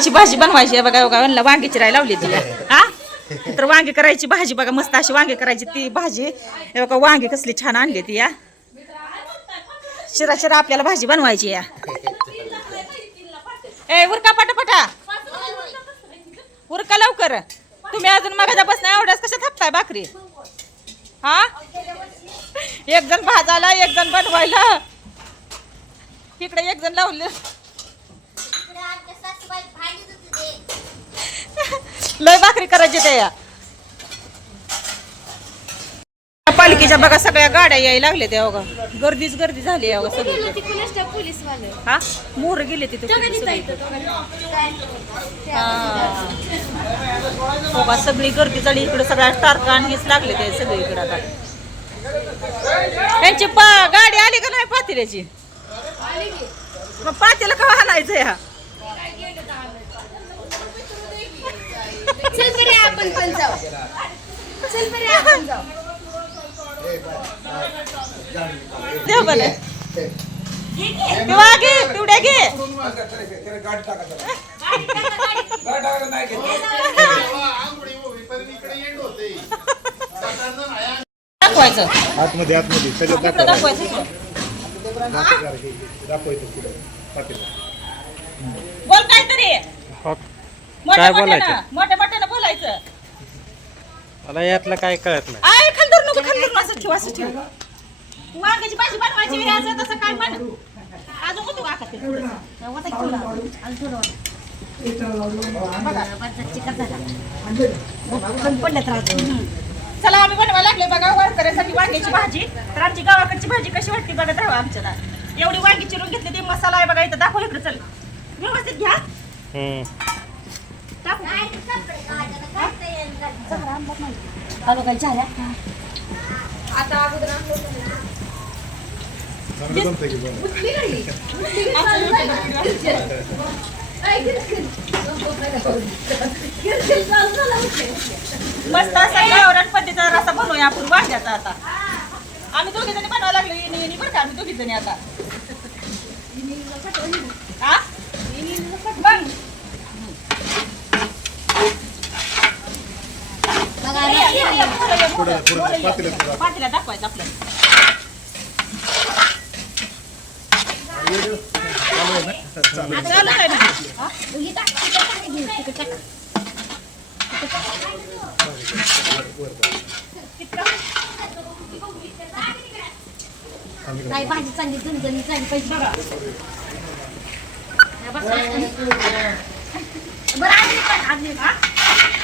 अशी भाजी बनवायची. आहे बघा बघा म्हणलं वांगी राय लावली ती हा? तर वांगी करायची भाजी बघा मस्त अशी वांगी करायची ती भाजी. हे बघा वांगी कसली छान आणली ती या. शिरा शिरा आपल्याला भाजी बनवायची या. ए उरका पटापटा. उरका लवकर. तुम्ही अजून मगाच्या बस नाही एवढ्याच कसं थापताय भाकरी? हा? एक जण भाजायला एक जण बनवायला. इकडे एक जण लावलं लय भाकरी करायची त्या या. पालिकेच्या बघा सगळ्या गाड्या यायला लागल्या त्या बघा गर्दीच गर्दी झाली बघा सगळी पोलीस वाले हा? मोर गेले तिथे हो. का सगळी गर्दी झाली. इकडे सगळ्या टारका आणि हेच लागले ते सगळे इकडे आता. यांची पा गाडी आली का नाही पातेल्याची? मग पातेला का हाणायचं ह्या चल बरे आपण पण जाऊ. चल बरे आपण जाऊ. देव घे पिवड्या घे. दाखवायचं. आतमध्ये आतमध्ये. सगळं दाखवायचं. दाखवायचं. बोल काहीतरी. काय बोलायचं? मोठ्या मोठ्यानं बोलायचं. मला यातलं काय कळत नाही. आय खालदर नको खालदर असं ठेव असं ठेव. वांग्याची भाजी बनवायची विराचं तसं काय म्हण अजून होतो ते? होता की थोडं? अजून थोडं होतं. चला आम्ही बनवायला लागले बघा वारकऱ्यासाठी वांग्याची भाजी. तर आमची गावाकडची भाजी कशी वाटते बघत राहा आमच्याला. एवढी वांगी चिरून घेतली ती मसाला आहे बघा इथं दाखव इकडे चल. व्यवस्थित घ्या हम्म. टाकू. चांगलं जमतंय की बनवायला. मस्त असा गावरान पद्धतीचा रसा बनवूया आपण वांग्याचा आता आम्ही दोघी जणी बनवायला लागलो येणी येणी बरं का आम्ही दोघी जणी आता हा? बघ. ये, ये, ये, मोरं, ये, मोरं, पुढं, पुढं, मोरं, ये. पातेल्यात दाखव. पातेल्यात दाखवायचं आपलं चालू भाजी चांगली झणझणीत बघा बरं आजली पण आजली हा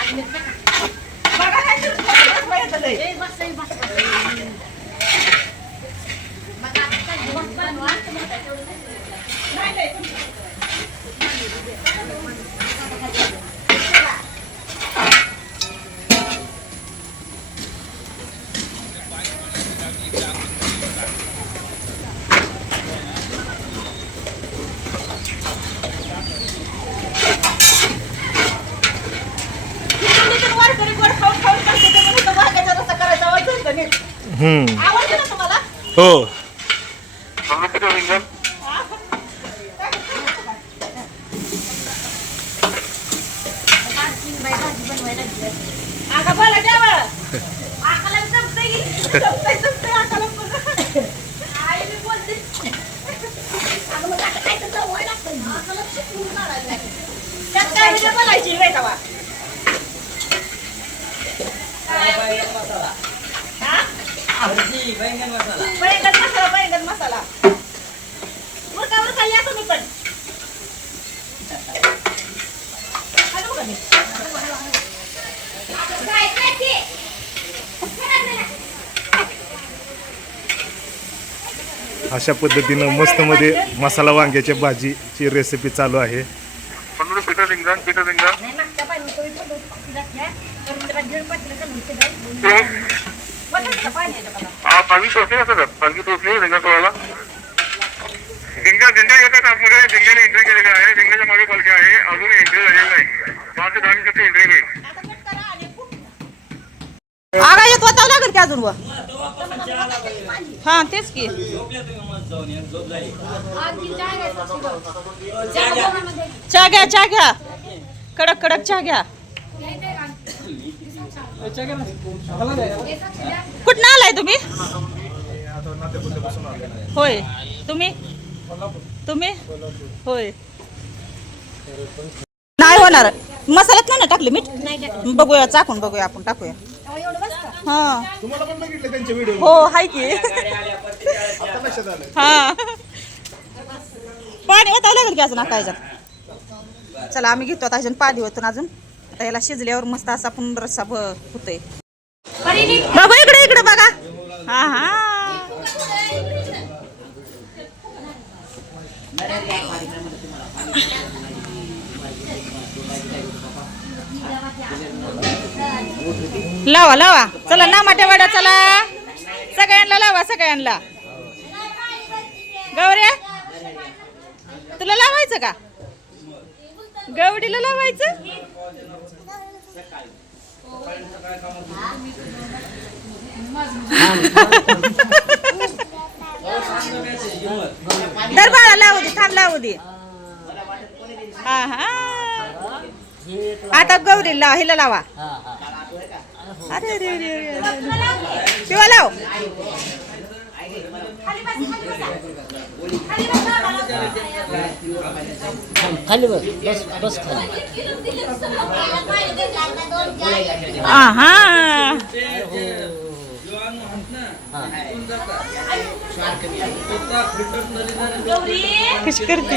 आजली टाका. बघा काय करून बघा, बघा येतं लय. ए, बस, ए, बस. बघा, आता चांगली बस बनवा. नाही, नाही, तुम्ही- हिंदीतून वारकरी गोड खाऊन खाऊन करते ते म्हणून तो वांग्याचा रस्सा करायचा आवडतो का नाही? हम्म. आवडतं ना तुम्हाला हो आणखीन बाई भाजी बनवायला लागली. आगा बोला द्यावा आकाला जमतंय की? जमतंय, जमतंय आकाला पण. आई बी बोलते. अगं मग आता काय तर सवय लागतं. आम्हाला शिकवून काढायला लागेल. त्यात काय बोलायची वेळ तेव्हा. बैंगन मसाला. बैंगन मसाला उरका उरका या तुम्ही पण. आलो का मी? काय काय ते? अशा पद्धतीनं मस्त मध्ये मसाला वांग्याच्या भाजीची रेसिपी चालू आहे. रिंगण पीटर रिंगण नाही, मागच्या पाणी तो इथं दोन पक्षी टाकल्या. पण त्याला दीड पातेलं घालून ते जाईल. वताचं पाणी आहे का बघा. हा पालवी टोचली असं पालवी टोचली रिंगण सोडायला झिंगा झेंडा येतात आतमध्ये झिंग्याने एंट्री केलेली आहे झिंग्याच्या मागे पालखी आहे अजून एंट्री झालेली नाही पाच ते दहा मिनिटाची एंट्री होईल आता कट करा आणि खूप- आगा येत वतावं लागेल की अजून व हा तेच की आणखीन चहा घ्यायचा शिवा. चहा बनवण्यामध्ये चहा घ्या चहा घ्या कडक कडक चहा घ्या कुठनं आलाय तुम्ही? होय. तुम्ही? तुम्ही? होय. नाही होणार. मसाल्यात नाही ना टाकले मीठ? बघूया चाकून बघूया आपण टाकूया. हा. हो हाय की. हा. पाणी ओतावं लागेल की अजून आता ह्याच्यात चला आम्ही घेतो आता अजून पाणी ओतून अजून. आता याला शिजल्यावर मस्त असा आपण रस्सा भ- होतोय. बघू इकडे इकडे बघा. हा हा. लावा लावा. चला ना वाड्या चला. सगळ्यांना लावा सगळ्यांना. गौऱ्या तुला लावायचं का? गवडीला लावायचं? दर बाळा लावू दे थांब लावू दे. हा हा. आता गौरी लाव हिला लावा. अरे अरे अरे अरे अरे. लाव. खाली बस बस बस खाली. आहा कशी करते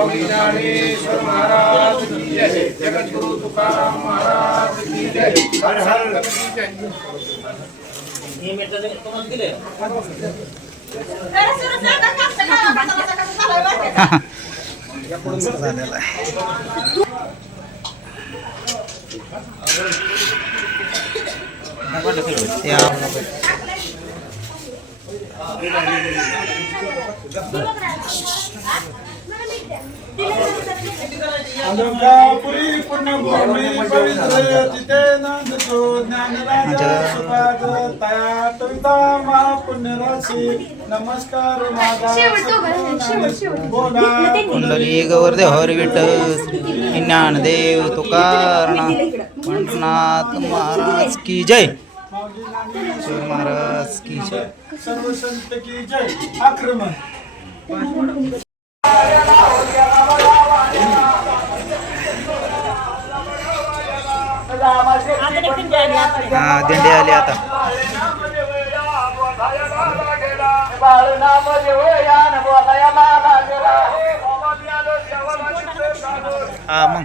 स्वामी ज्ञानेश्वर महाराज की जय जगत गुरु तुकाराम महाराज की जय हर हर झालेला अलंकापुरी पुण्यभूमी पवित्र तिथे नांदतो ज्ञानराजा सुभाग तया कविता महापुण्य राशी नमस्कार माझा बोला कुंडली गौरदेव हर विठ्ठल ज्ञानदेव तुकारणा पंढरनाथ महाराज की जय. महाराज की जय. सर्व संत की जय. आक्रमण. हा दिंडी आली आता हा मग